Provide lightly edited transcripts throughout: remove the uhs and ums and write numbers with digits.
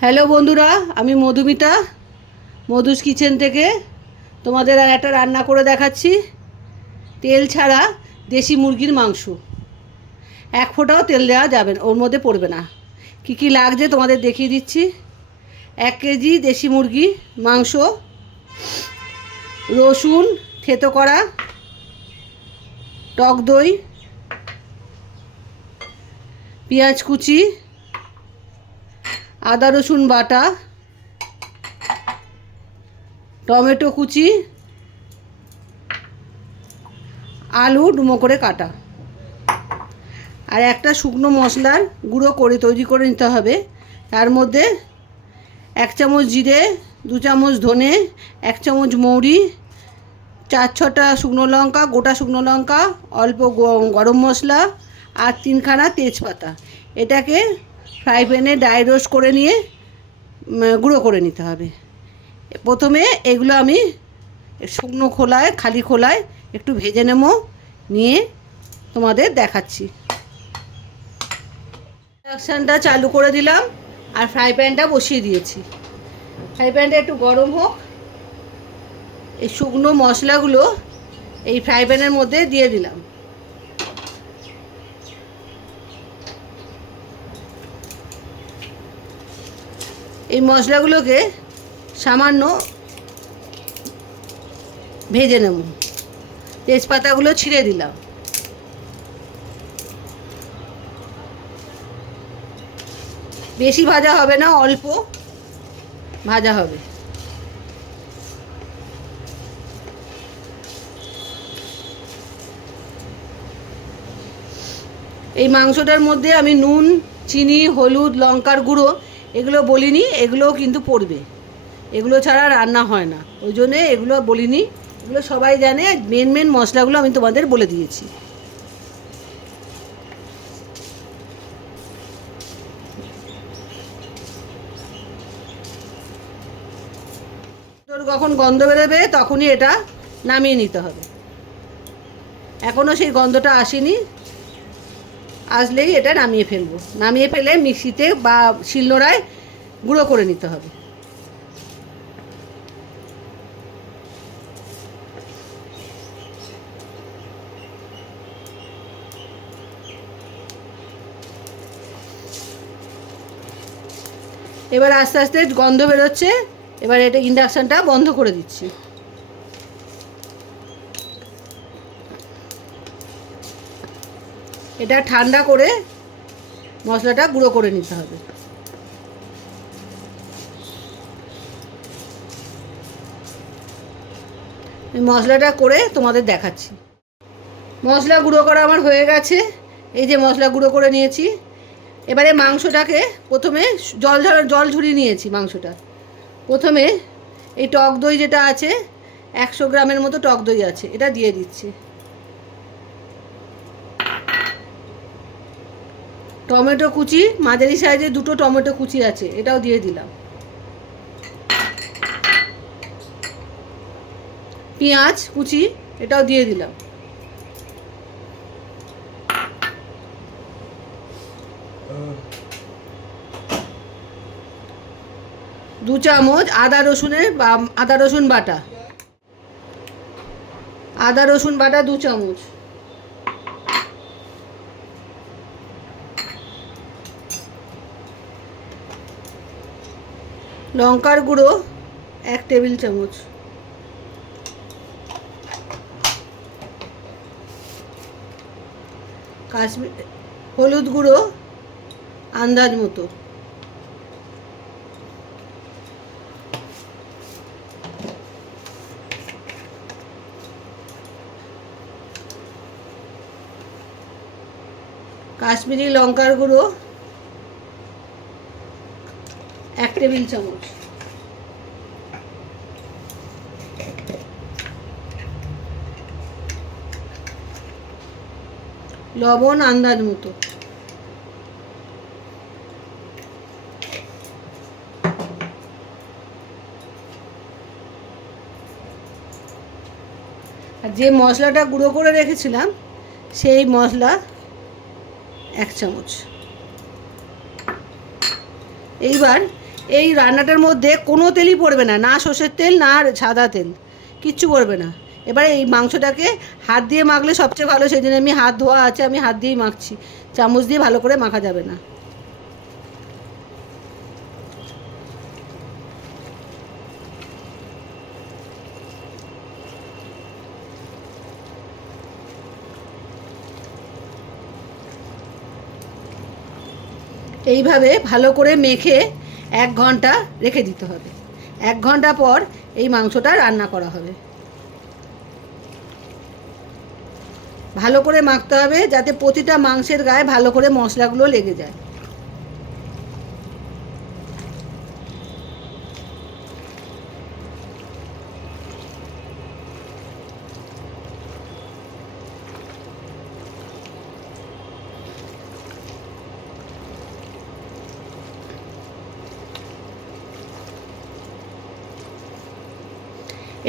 Hello বন্ধুরা, আমি Madhumita Madhu's kitchen থেকে তোমাদের আর একটা রান্না করে দেখাচ্ছি। তেল ছাড়া দেশি মুরগির মাংস। এক ফোঁটাও তেল দেওয়া যাবে না, ওর মধ্যে পড়বে না। কি কি লাগছে তোমাদের দেখিয়ে দিচ্ছি। 1 কেজি দেশি মুরগি মাংস, রসুন থেতো করা, টক দই, পেঁয়াজ কুচি, আদা রসুন বাটা, টমেটো কুচি, আলু ডুমো করে কাটা, আর একটা শুকনো মশলার গুঁড়ো করে তৈরি করে নিতে হবে। তার মধ্যে 1 চামচ জিরে, 2 চামচ ধনে, 1 চামচ মৌরি, 4-6টা শুকনো লঙ্কা, গোটা শুকনো লঙ্কা, অল্প গরম মশলা আর 3খানা তেজপাতা। এটাকে ফ্রাই প্যানে ড্রাই রোস্ট করে নিয়ে গুঁড়ো করে নিতে হবে। প্রথমে এগুলো আমি শুকনো খোলায়, খালি খোলায় একটু ভেজে নেব, নিয়ে তোমাদের দেখাচ্ছি। ইন্ডাকশানটা চালু করে দিলাম আর ফ্রাই প্যানটা বসিয়ে দিয়েছি। ফ্রাই প্যানটা একটু গরম হোক। এই শুকনো মশলাগুলো এই ফ্রাই প্যানের মধ্যে দিয়ে দিলাম। এই মশলাগুলোকে সামান্য ভেজে নেব। তেজপাতাগুলো ছিঁড়ে দিলাম। বেশি ভাজা হবে না, অল্প ভাজা হবে। এই মাংসটার মধ্যে আমি নুন, চিনি, হলুদ, লঙ্কার গুঁড়ো এগুলো বলিনি, এগুলোও কিন্তু পড়বে। এগুলো ছাড়া রান্না হয় না, ওই জন্যে এগুলো বলিনি। এগুলো সবাই জানে। মেন মশলাগুলো আমি তোমাদের বলে দিয়েছি। যখন গন্ধ বেরোবে তখনই এটা নামিয়ে নিতে হবে। এখনও সেই গন্ধটা আসেনি, আসলেই এটা নামিয়ে ফেলবো। নামিয়ে ফেলে মিক্সিতে বা শিলনোড়ায় গুঁড়ো করে নিতে হবে। এবার আস্তে আস্তে গন্ধ বেরোচ্ছে। এবার এটা ইন্ডাকশানটা বন্ধ করে দিচ্ছি। এটা ঠান্ডা করে মশলাটা গুঁড়ো করে নিতে হবে। এই মশলাটা করে তোমাদের দেখাচ্ছি। মশলা গুঁড়ো করা আমার হয়ে গেছে। এই যে মশলা গুঁড়ো করে নিয়েছি। এবারে মাংসটাকে প্রথমে জল ঝরিয়ে নিয়েছি। মাংসটা প্রথমে এই টক দই যেটা আছে, 100 গ্রামের মতো টক দই আছে, এটা দিয়ে দিচ্ছি। টমেটো কুচি, মাঝারি সাইজে 2টো টমেটো কুচি আছে, এটাও দিয়ে দিলাম। পেঁয়াজ কুচি, এটাও দিয়ে দিলাম। দু চামচ আদা রসুন বাটা, আদা রসুন বাটা 2 চামচ। লঙ্কার গুঁড়ো 1 টেবিল চামচ। হলুদ গুঁড়ো আন্দাজ মতো। কাশ্মীরি লঙ্কার গুঁড়ো 1 টেবিল চামচ। লবণ আন্দাজ মতো। আর যে মশলাটা গুঁড়ো করে রেখেছিলাম সেই মশলা 1 চামচ। এইবার এই রান্নাটার মধ্যে কোনো তেলই পড়বে না, না সর্ষের তেল না সাদা তেল, কিচ্ছু পড়বে না। এবারে এই মাংসটাকে হাত দিয়ে মাখলে সবচেয়ে ভালো, সেই জন্য আমি হাত ধোয়া আছে, আমি হাত দিয়েই মাখছি, চামচ দিয়ে ভালো করে মাখা যাবে না। এইভাবে ভালো করে মেখে 1 ঘন্টা রেখে দিতে হবে। 1 ঘন্টা পর এই মাংসটা রান্না করা হবে। ভালো করে মাখতে হবে যাতে প্রতিটা মাংসের গায়ে ভালো করে মশলাগুলো লেগে যায়।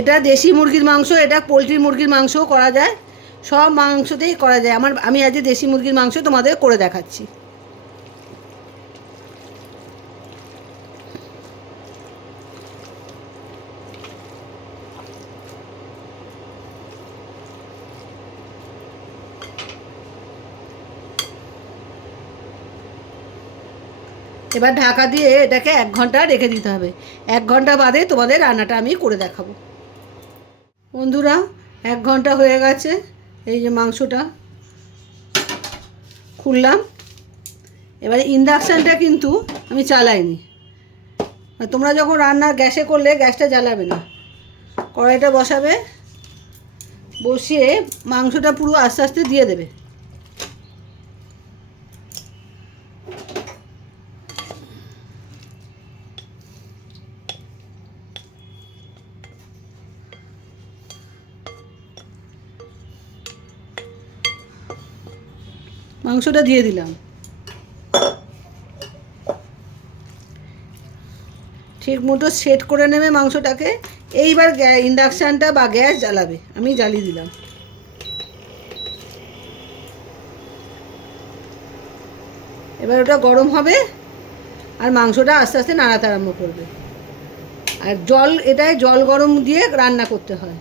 এটা দেশি মুরগির মাংস, এটা পোলট্রির মুরগির মাংসও করা যায়, সব মাংসতেই করা যায়। আমি আজ দেশি মুরগির মাংস তোমাদের করে দেখাচ্ছি। এবার ঢাকা দিয়ে এটাকে 1 ঘন্টা রেখে দিতে হবে। 1 ঘন্টা বাদে তোমাদের রান্নাটা আমি করে দেখাবো। বন্ধুরা, 1 ঘন্টা হয়ে গেছে, এই যে মাংসটা খুললাম। এবারে ইন্ডাকশানটা কিন্তু আমি চালাইনি। তোমরা যখন রান্না গ্যাসে করলে গ্যাসটা জ্বালাবে না, কড়াইটা বসাবে, বসিয়ে মাংসটা পুরো আস্তে আস্তে দিয়ে দেবে। মাংসটা দিয়ে দিলাম, ঠিক মতো সেট করে নেবে মাংসটাকে। এইবার ইন্ডাকশানটা বা গ্যাস জ্বালাবে, আমি জ্বালিয়ে দিলাম। এবার ওটা গরম হবে আর মাংসটা আস্তে আস্তে নাড়াতে আরম্ভ করবে। আর এটায় জল গরম দিয়ে রান্না করতে হয়,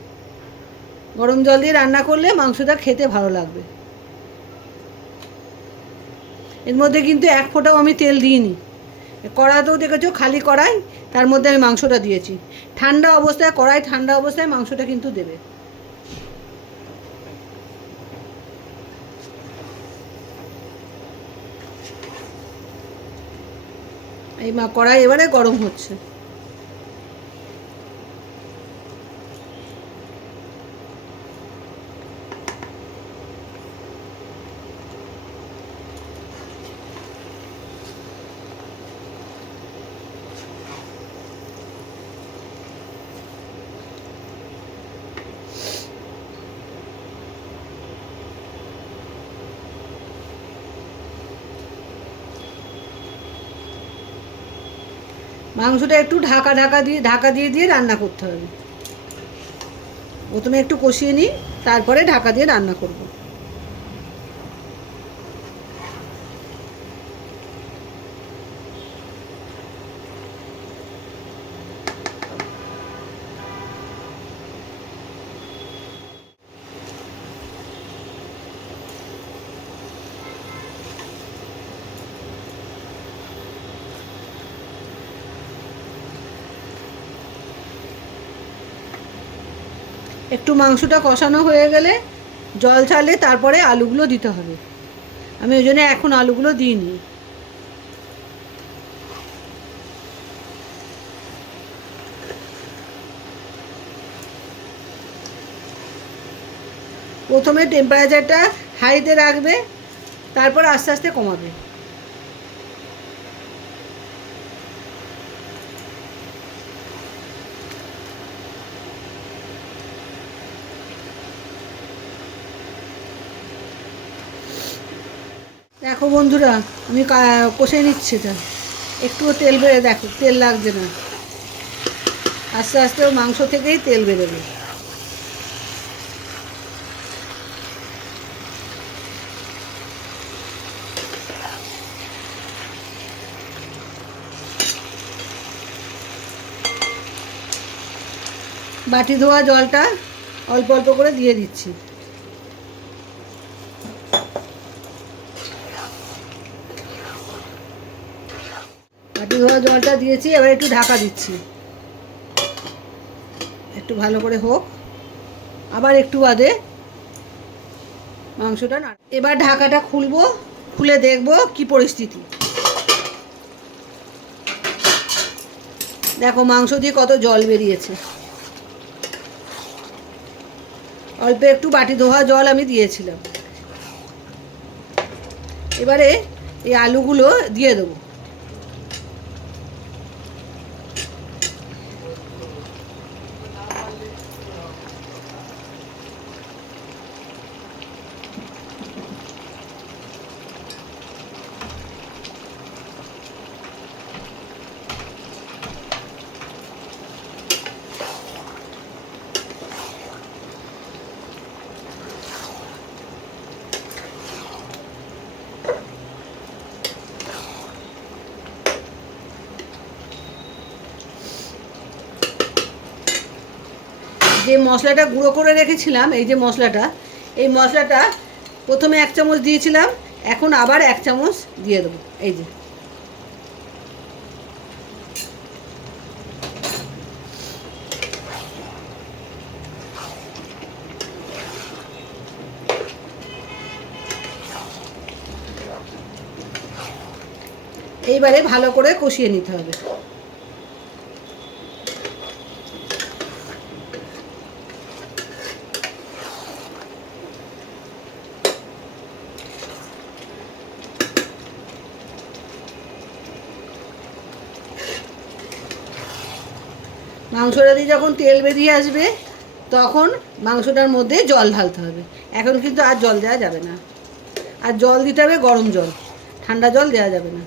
গরম জল দিয়ে রান্না করলে মাংসটা খেতে ভালো লাগবে। এর মধ্যে কিন্তু 1 ফোঁটাও আমি তেল দিইনি, কড়াতেও দেখেছো খালি কড়াই, তার মধ্যে আমি মাংসটা দিয়েছি। ঠান্ডা অবস্থায়, কড়াই ঠান্ডা অবস্থায় মাংসটা কিন্তু দেবে। এই কড়াই এবারে গরম হচ্ছে। মাংসটা একটু ঢাকা দিয়ে রান্না করতে হবে। প্রথমে একটু কষিয়ে নিই, তারপরে ঢাকা দিয়ে রান্না করব। একটু মাংসটা কষানো হয়ে গেলে জল ছাড়লে তারপরে আলুগুলো দিতে হবে। আমি ওই জন্য এখন আলুগুলো দিইনি। প্রথমে টেম্পারেচারটা হাইতে রাখবে, তারপর আস্তে আস্তে কমাবে। দেখো বন্ধুরা, আমি কষে নিচ্ছি এটা, একটুও তেল বেড়ে, দেখো তেল লাগছে না, আস্তে আস্তে মাংস থেকেই তেল বেরোবে। বাটি ধোয়া জলটা অল্প অল্প করে দিয়ে দিচ্ছি। বাটি ধোয়া জলটা দিয়েছি, এবার একটু ঢাকা দিচ্ছি, একটু ভালো করে হোক, আবার একটু বাদে মাংসটা না। এবার ঢাকাটা খুলবো, খুলে দেখবো কি পরিস্থিতি। দেখো মাংস দিয়ে কত জল বেরিয়েছে। অল্প একটু বাটি ধোয়া জল আমি দিয়েছিলাম। এবারে এই আলুগুলো দিয়ে দেবো। যে মশলাটা গুঁড়ো করে রেখেছিলাম, এই যে মশলাটা, এই মশলাটা প্রথমে 1 চামচ দিয়েছিলাম, এখন আবার 1 চামচ দিয়ে দেবো। এই যে এইবারে ভালো করে কষিয়ে নিতে হবে। মাংসটা দিয়ে যখন তেল বেরিয়ে আসবে তখন মাংসটার মধ্যে জল ঢালতে হবে। এখন কিন্তু আর জল দেওয়া যাবে না, আর জল দিতে হবে গরম জল, ঠান্ডা জল দেওয়া যাবে না।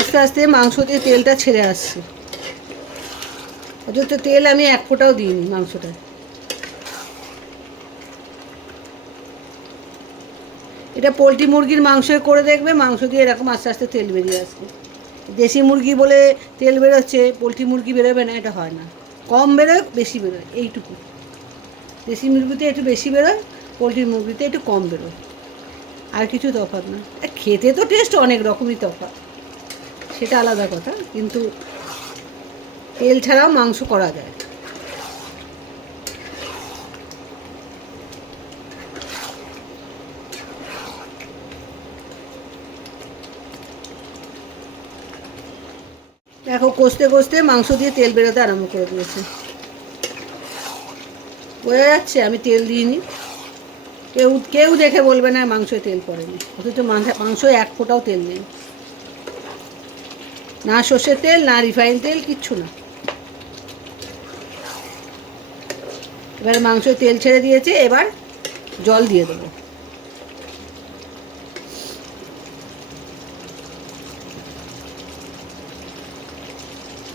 আস্তে আস্তে মাংস দিয়ে তেলটা ছেড়ে আসছে। অথচ তেল আমি 1 ফোঁটাও দিইনি মাংসটায়। এটা পোলট্রি মুরগির মাংস করে দেখবে, মাংস দিয়ে এরকম আস্তে আস্তে তেল বেরিয়ে আসবে। দেশি মুরগি বলে তেল বেরোচ্ছে, পোলট্রি মুরগি বেরোবে না, এটা হয় না। কম বেরোয় বেশি বেরোয়, এইটুকু। দেশি মুরগিতে একটু বেশি বেরোয়, পোলট্রি মুরগিতে একটু কম বেরোয়, আর কিছু তফাৎ না। খেতে তো টেস্ট অনেক রকমই তফাৎ, সেটা আলাদা কথা, কিন্তু তেল ছাড়াও মাংস করা যায়। দেখো কষতে কষতে মাংস দিয়ে তেল বেরোতে আরম্ভ করে দিয়েছে। বোঝা যাচ্ছে আমি তেল দিইনি। কেউ কেউ দেখে বলবে না মাংসে তেল পড়েনি, অথচ মাংস 1 ফোঁটাও তেল নেই, না সর্ষের তেল, না রিফাইন তেল, কিচ্ছু না। এবার মাংস তেল ছেড়ে দিয়েছে, এবার জল দিয়ে দেবো।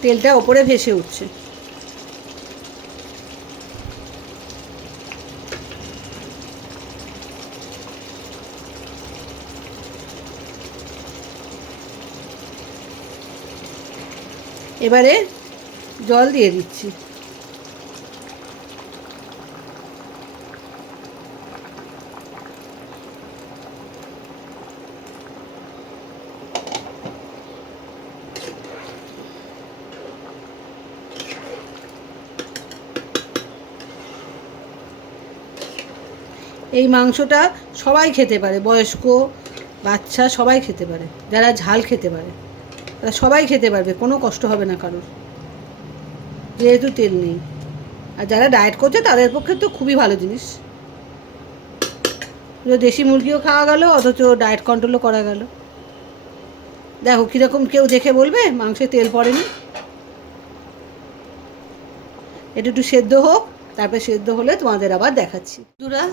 তেলটা ওপরে ভেসে উঠছে। এবারে জল দিয়ে দিচ্ছি। এই মাংসটা সবাই খেতে পারে, বয়স্ক বাচ্চা সবাই খেতে পারে, যারা ঝাল খেতে পারে তারা সবাই খেতে পারবে, কোনো কষ্ট হবে না কারোর, যেহেতু তেল নেই। আর যারা ডায়েট করছে তাদের পক্ষে তো খুবই ভালো জিনিস। দেশি মুরগিও খাওয়া গেল, অথচ ডায়েট কন্ট্রোলও করা গেল। দেখো কীরকম, কেউ দেখে বলবে মাংসে তেল পড়েনি। এটা একটু সেদ্ধ হোক, তারপরে সেদ্ধ হলে তোমাদের আবার দেখাচ্ছি। বন্ধুরা,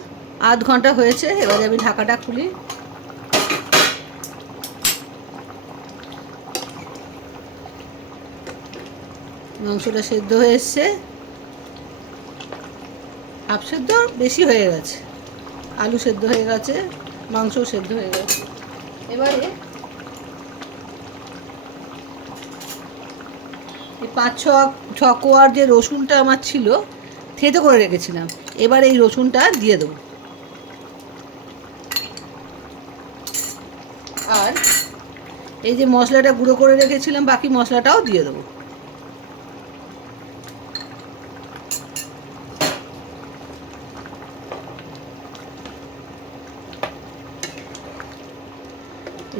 আধ ঘন্টা হয়েছে, এবারে আমি ঢাকাটা খুলি। মাংসটা সেদ্ধ হয়ে এসছে, হাফ সেদ্ধ বেশি হয়ে গেছে, আলু সেদ্ধ হয়ে গেছে, মাংসও সেদ্ধ হয়ে গেছে। এবারে এই 5-6 কোয়ার যে রসুনটা আমার ছিল, থেঁতো করে রেখেছিলাম, এবার এই রসুনটা দিয়ে দেবো। আর এই যে মশলাটা গুঁড়ো করে রেখেছিলাম, বাকি মশলাটাও দিয়ে দেবো।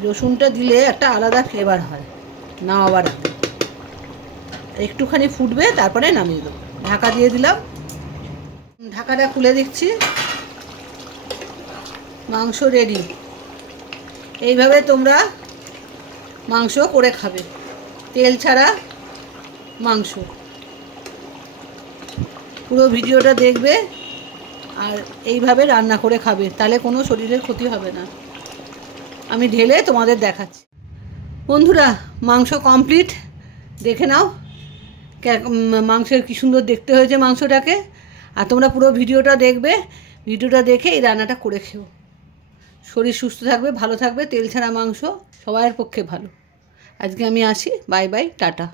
রসুনটা দিলে একটা আলাদা ফ্লেভার হয়, নামাবার আগে একটুখানি ফুটবে, তারপরে নামিয়ে দেবো। ঢাকা দিয়ে দিলাম, ঢাকাটা খুলে দিচ্ছি। মাংস রেডি। এইভাবে তোমরা মাংস করে খাবে, তেল ছাড়া মাংস। পুরো ভিডিওটা দেখবে আর এইভাবে রান্না করে খাবে, তাহলে কোনো শরীরের ক্ষতি হবে না। আমি ঢেলে তোমাদের দেখাচ্ছি। বন্ধুরা, মাংস কমপ্লিট, দেখে নাও মাংসের কী সুন্দর দেখতে হয়েছে মাংসটাকে। আর তোমরা পুরো ভিডিওটা দেখবে, ভিডিওটা দেখে এই রান্নাটা করে খেও। শরীর সুস্থ থাকবে, ভালো থাকবে। তেল ছাড়া মাংস সবার পক্ষে ভালো। আজকে আমি আসি, বাই বাই, টাটা।